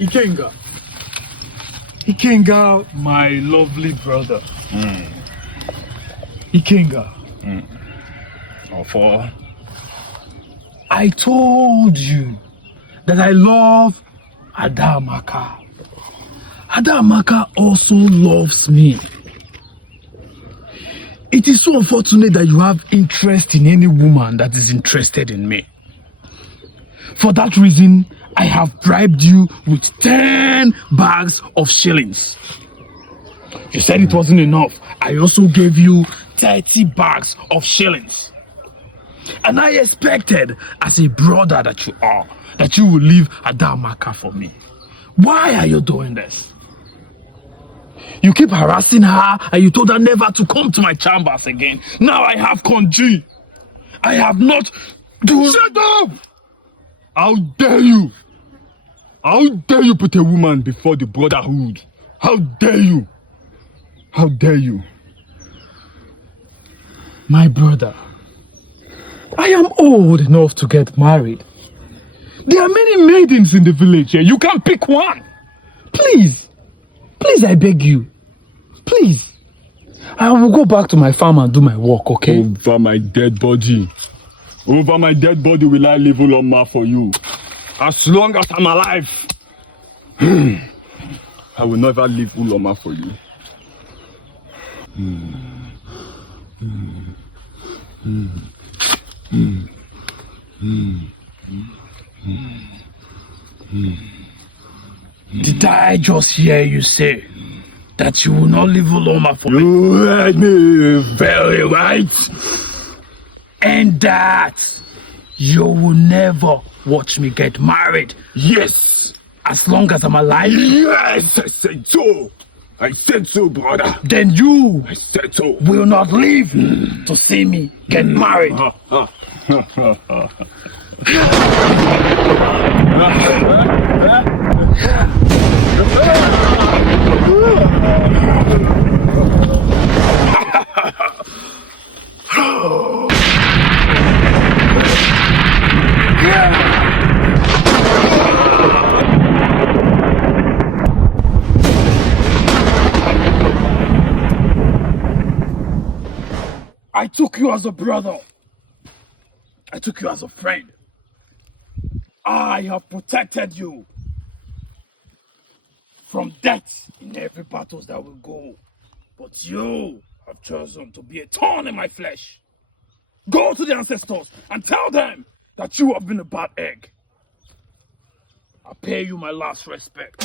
Ikenga. Ikenga, my lovely brother. Ikenga. For I told you that I love Adamaka. Adamaka also loves me. It is so unfortunate that you have interest in any woman that is interested in me. For that reason, I have bribed you with 10 bags of shillings. You said it wasn't enough. I also gave you 30 bags of shillings. And I expected, as a brother that you are, that you will leave Adamaka for me. Why are you doing this? You keep harassing her and you told her never to come to my chambers again. Now I have conjured. I have not... Shut up! How dare you? How dare you put a woman before the brotherhood? How dare you? How dare you? My brother, I am old enough to get married. There are many maidens in the village here. You can pick one. Please. Please, I beg you. Please. I will go back to my farm and do my work, okay? Over my dead body. Over my dead body will I leave Uloma for you. As long as I'm alive. I will never leave Uloma for you. Did I just hear you say that you will not leave Uloma for me? You heard me very right. And that you will never watch me get married. Yes. As long as I'm alive? Yes, I said so. I said so, brother. Then you I said so. will not leave to see me get married. I took you as a brother. I took you as a friend. I have protected you from death in every battle that will go. But you have chosen to be a thorn in my flesh. Go to the ancestors and tell them that you have been a bad egg. I pay you my last respect.